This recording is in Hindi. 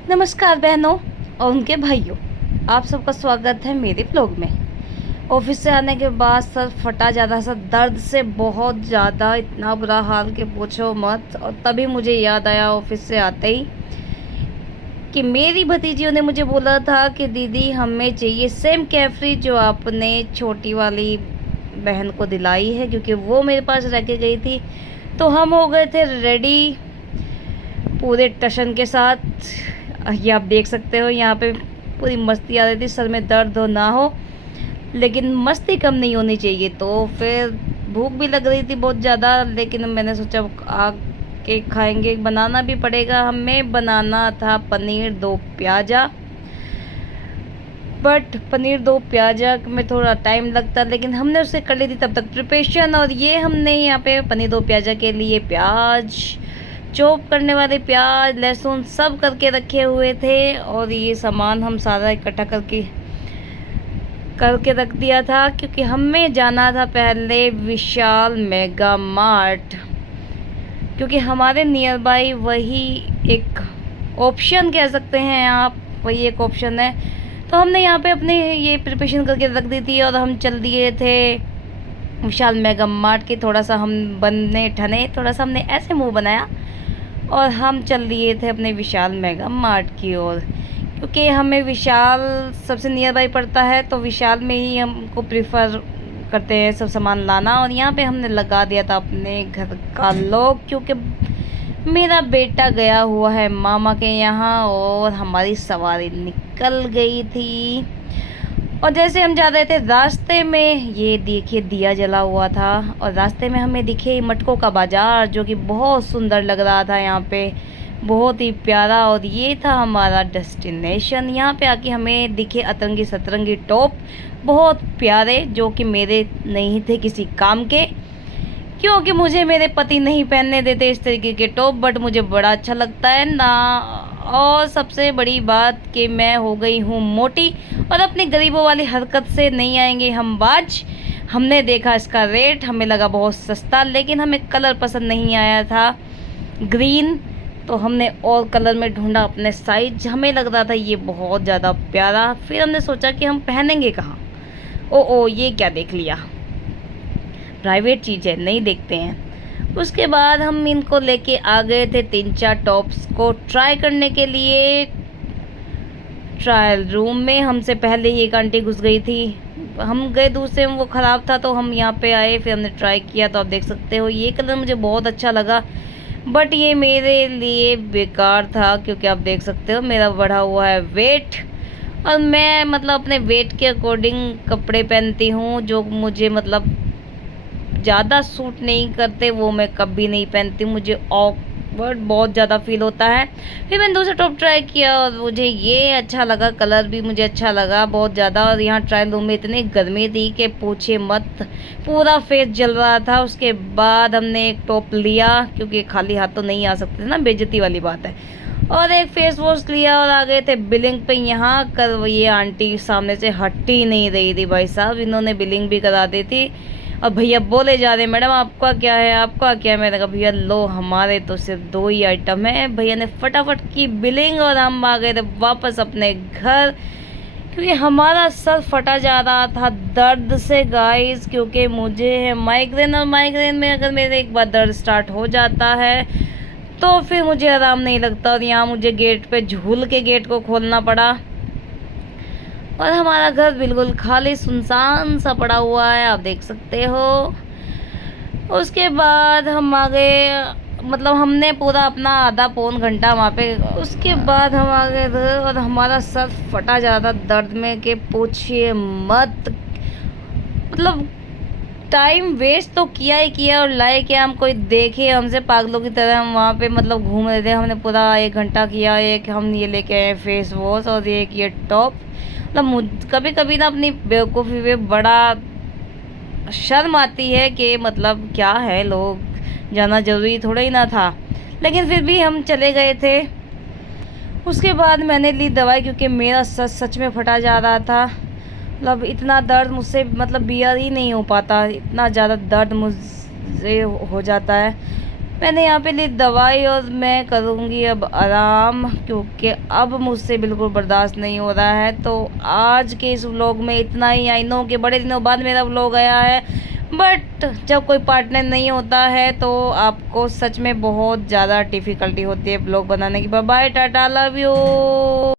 नमस्कार बहनों और उनके भाइयों, आप सबका स्वागत है मेरे ब्लॉग में। ऑफिस से आने के बाद सर फटा जाता, सर दर्द से बहुत ज़्यादा, इतना बुरा हाल कि पूछो मत। और तभी मुझे याद आया ऑफिस से आते ही कि मेरी भतीजियों ने मुझे बोला था कि दीदी हमें चाहिए सेम कैफरी जो आपने छोटी वाली बहन को दिलाई है, क्योंकि वो मेरे पास रह के गई थी। तो हम हो गए थे रेडी पूरे टशन के साथ। ये आप देख सकते हो, यहाँ पे पूरी मस्ती आ रही थी, सर में दर्द हो ना हो लेकिन मस्ती कम नहीं होनी चाहिए। तो फिर भूख भी लग रही थी बहुत ज़्यादा, लेकिन मैंने सोचा आके खाएंगे, बनाना भी पड़ेगा। हमें बनाना था पनीर दो प्याज़ा, बट पनीर दो प्याज़ा में थोड़ा टाइम लगता, लेकिन हमने उससे कर ली थी तब तक प्रिपरेशन। और ये हमने यहाँ पे पनीर दो प्याज़ा के लिए प्याज चॉप करने वाले, प्याज लहसुन सब करके रखे हुए थे। और ये सामान हम सारा इकट्ठा करके रख दिया था, क्योंकि हमें जाना था पहले विशाल मेगा मार्ट, क्योंकि हमारे नियर बाई वही एक ऑप्शन कह सकते हैं आप, वही एक ऑप्शन है। तो हमने यहाँ पे अपने ये प्रिपरेशन करके रख दी थी और हम चल दिए थे विशाल मेगा मार्ट के। थोड़ा सा हम बनने ठने, थोड़ा सा हमने ऐसे मुंह बनाया और हम चल दिए थे अपने विशाल मेगा मार्ट की ओर, क्योंकि हमें विशाल सबसे नियर बाई पड़ता है। तो विशाल में ही हमको प्रीफर करते हैं सब सामान लाना। और यहाँ पे हमने लगा दिया था अपने घर का लॉक, क्योंकि मेरा बेटा गया हुआ है मामा के यहाँ और हमारी सवारी निकल गई थी। और जैसे हम जा रहे थे रास्ते में, ये देखिए दिया जला हुआ था, और रास्ते में हमें दिखे मटकों का बाज़ार, जो कि बहुत सुंदर लग रहा था यहाँ पे, बहुत ही प्यारा। और ये था हमारा डेस्टिनेशन। यहाँ पे आके हमें दिखे अतरंगी सतरंगी टॉप, बहुत प्यारे, जो कि मेरे नहीं थे किसी काम के, क्योंकि मुझे मेरे पति नहीं पहनने देते इस तरीके के टॉप, बट मुझे बड़ा अच्छा लगता है ना। और सबसे बड़ी बात कि मैं हो गई हूँ मोटी, और अपनी गरीबों वाली हरकत से नहीं आएंगे हम बाज। हमने देखा इसका रेट, हमें लगा बहुत सस्ता, लेकिन हमें कलर पसंद नहीं आया था ग्रीन। तो हमने और कलर में ढूंढा अपने साइज, हमें लग रहा था ये बहुत ज़्यादा प्यारा। फिर हमने सोचा कि हम पहनेंगे कहाँ। ओ ये क्या देख लिया, प्राइवेट चीज़ है, नहीं देखते हैं। उसके बाद हम इनको लेके आ गए थे 3-4 टॉप्स को ट्राई करने के लिए ट्रायल रूम में। हमसे पहले ही एक आंटी घुस गई थी, हम गए दूसरे में, वो ख़राब था तो हम यहाँ पे आए, फिर हमने ट्राई किया। तो आप देख सकते हो ये कलर मुझे बहुत अच्छा लगा, बट ये मेरे लिए बेकार था, क्योंकि आप देख सकते हो मेरा बढ़ा हुआ है वेट, और मैं मतलब अपने वेट के अकॉर्डिंग कपड़े पहनती हूँ, जो मुझे मतलब ज़्यादा सूट नहीं करते वो मैं कभी नहीं पहनती, मुझे ऑकवर्ड बहुत ज़्यादा फील होता है। फिर मैंने दूसरा टॉप ट्राई किया और मुझे ये अच्छा लगा, कलर भी मुझे अच्छा लगा बहुत ज़्यादा। और यहाँ ट्रायल रूम में इतनी गर्मी थी कि पूछे मत, पूरा फेस जल रहा था। उसके बाद हमने एक टॉप लिया, क्योंकि खाली हाथ तो नहीं आ सकते ना, बेइज्जती वाली बात है। और एक फेस वॉश लिया और आ गए थे बिलिंग पे। यहाँ कर ये आंटी सामने से हट ही नहीं रही थी भाई साहब, इन्होंने बिलिंग भी करा दी थी। और भैया बोले जा रहे, मैडम आपका क्या है, आपका क्या है। मैंने कहा भैया लो, हमारे तो सिर्फ 2 ही आइटम है। भैया ने फटाफट की बिलिंग और हम आ गए थे वापस अपने घर, क्योंकि हमारा सर फटा जा रहा था दर्द से गाइस, क्योंकि मुझे है माइग्रेन, और माइग्रेन में अगर मेरे एक बार दर्द स्टार्ट हो जाता है तो फिर मुझे आराम नहीं लगता। और यहाँ मुझे गेट पे झूल के गेट को खोलना पड़ा, और हमारा घर बिल्कुल खाली सुनसान सा पड़ा हुआ है, आप देख सकते हो। उसके बाद हम आ गए, मतलब हमने पूरा अपना आधा पौन घंटा वहाँ पे, उसके बाद हम आ गए थे और हमारा सर फटा जाता दर्द में कि पूछिए मत। मतलब टाइम वेस्ट तो किया ही किया, और लाए क्या, हम कोई देखे हमसे पागलों की तरह हम वहाँ पे मतलब घूम रहे थे। हमने पूरा 1 घंटा किया। एक हम ये लेके आए फेस वॉश और एक ये टॉप। मतलब कभी कभी ना अपनी बेवकूफ़ी पे बड़ा शर्म आती है कि मतलब क्या है, लोग जाना ज़रूरी थोड़ा ही ना था, लेकिन फिर भी हम चले गए थे। उसके बाद मैंने ली दवाई, क्योंकि मेरा सच में फटा जा रहा था। मतलब इतना दर्द मुझसे मतलब बियर ही नहीं हो पाता, इतना ज़्यादा दर्द मुझसे हो जाता है। मैंने यहाँ पे ली दवाई और मैं करूँगी अब आराम, क्योंकि अब मुझसे बिल्कुल बर्दाश्त नहीं हो रहा है। तो आज के इस व्लॉग में इतना ही। आई नो कि बड़े दिनों बाद मेरा व्लॉग आया है, बट जब कोई पार्टनर नहीं होता है तो आपको सच में बहुत ज़्यादा डिफ़िकल्टी होती है व्लॉग बनाने की। Bye bye, tata, love you.